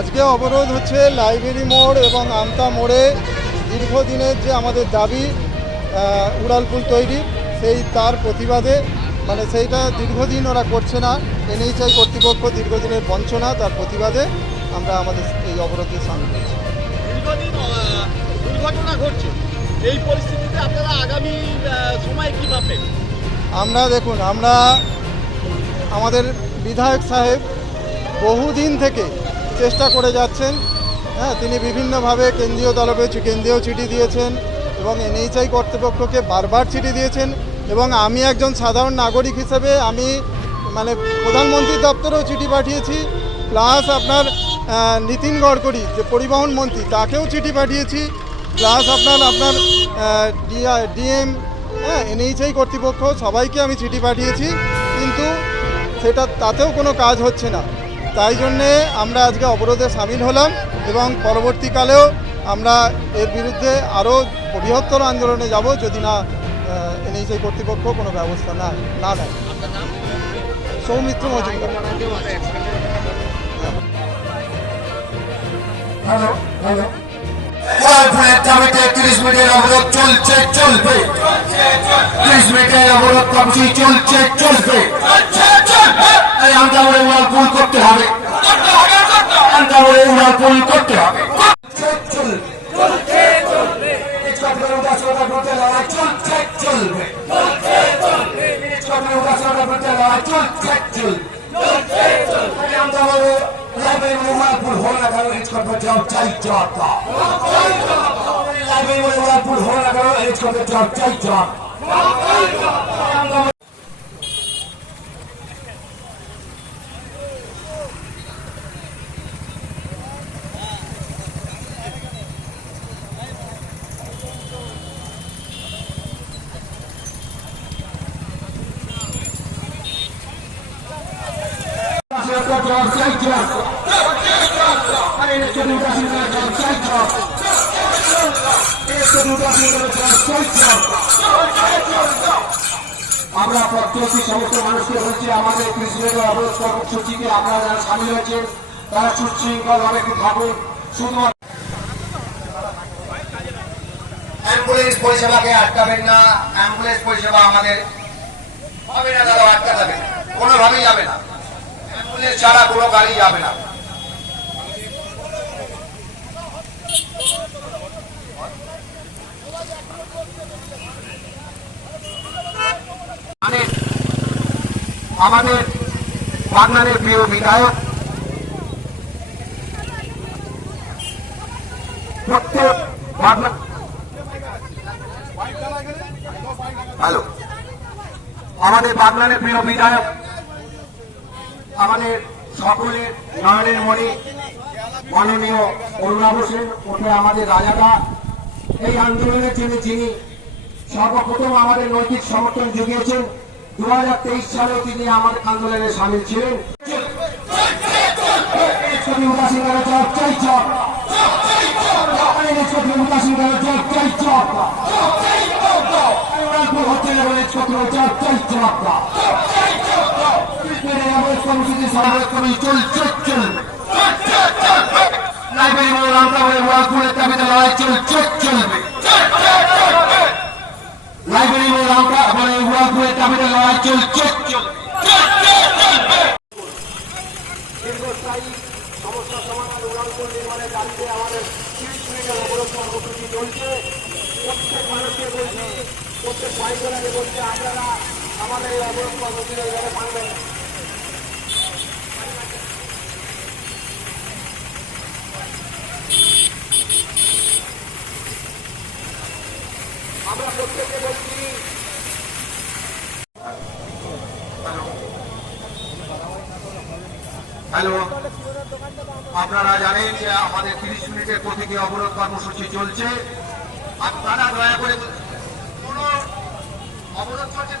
আজকে অবরোধ হচ্ছে লাইব্রেরি মোড় এবং আমতা মোড়ে দীর্ঘদিনের যে আমাদের দাবি উড়ালপুল তৈরি তার প্রতিবাদে, মানে সেইটা দীর্ঘদিন ওরা করছে না, এনএইচআই কর্তৃপক্ষ দীর্ঘদিনের বঞ্চনা, তার প্রতিবাদে আমরা আমাদের এই অবরোধে সামিল হয়েছি। দীর্ঘদিন দুর্ঘটনা ঘটছে, এই পরিস্থিতিতে আপনারা আগামী সময় কী ভাববেন? দেখুন, আমরা আমাদের বিধায়ক সাহেব বহুদিন থেকে চেষ্টা করে যাচ্ছেন। তিনি বিভিন্নভাবে কেন্দ্রীয় চিঠি দিয়েছেন এবং এনএইচআই কর্তৃপক্ষকে বারবার চিঠি দিয়েছেন, এবং আমি একজন সাধারণ নাগরিক হিসেবে আমি প্রধানমন্ত্রীর দপ্তরেও চিঠি পাঠিয়েছি, প্লাস আপনার নীতিন গডকরি যে পরিবহন মন্ত্রী তাকেও চিঠি পাঠিয়েছি, প্লাস আপনার ডিএম এনএইচআই কর্তৃপক্ষ সবাইকে আমি চিঠি পাঠিয়েছি, কিন্তু তাতেও কোনো কাজ হচ্ছে না। তাই জন্যে আমরা আজকে অবরোধে সামিল হলাম এবং পরবর্তীকালেও আমরা এর বিরুদ্ধে আরও বৃহত্তর আন্দোলনে যাব যদি না এনএইচআই কর্তৃপক্ষ কোনো ব্যবস্থা না নেয়। সৌমিত্র মজুমদার। দাবিতে 30 মিনিটের অবরোধ চলছে, চলবে। 30 মিনিটের অবরোধ কর্মসূচি চলছে, চলবে। আমতা মোড়ে উড়ালপুল করতে হবে, আমতা মোড়ে উড়ালপুল করতে হবে। আমরা প্রত্যেকটি সমস্ত মানুষকে বলছি, আমাদের কৃষ্ণের অবরোধ কর্মসূচিতে আপনারা যারা সামিল হয়েছেন তারা সুশৃঙ্খল ভাবে থাকুন। শুধুমাত্র অ্যাম্বুলেন্স পরিষেবাকে আটকাবেন না, অ্যাম্বুলেন্স পরিষেবা আমাদের হবে না, তারা আটকা যাবে না, কোনোভাবেই যাবে না, অ্যাম্বুলেন্স ছাড়া কোনো গাড়ি যাবে না। আমাদের বাগনানের প্রিয় বিধায়ক আমাদের বাগনানের প্রিয় বিধায়ক, আমাদের সকলের নয়নের মণি মাননীয় অরুণা হোসেন ওঠে আমাদের রাজাদা, এই আন্দোলনের জন্য যিনি সর্বপ্রথম আমাদের নৈতিক সমর্থন জুগিয়েছেন। 2023 সালেও তিনি আমাদের আন্দোলনে সামিল ছিলেন। লাইব্রেরি মোড় আমতা মোড়ে উড়ালপুলের দাবিতে লড়াই চলছে, চলবে। লাইব্রেরি মোড় আমতা মোড়ে উড়ালপুলের দাবিতে লড়াই চলছে, চলবে। দীর্ঘস্থায়ী সমস্যা সমাধান উড়ালপুল নির্মাণের দাবিতে আমাদের 30 মিনিটের অবরোধ কর্মসূচি চলছে। প্রত্যেক মানুষকে বলছি, প্রত্যেক ভাইবোনাকে বলছি, আপনারা আমাদের এই অবরোধ কর্মসূচির এইভাবে মানবেন। আমরা প্রত্যেককে বলছি, হ্যালো, আপনারা জানেন যে আমাদের 30 মিনিটের প্রতীকী অবরোধ কর্মসূচি চলছে। আপনারা দয়া করে কোন অবরোধ চলছে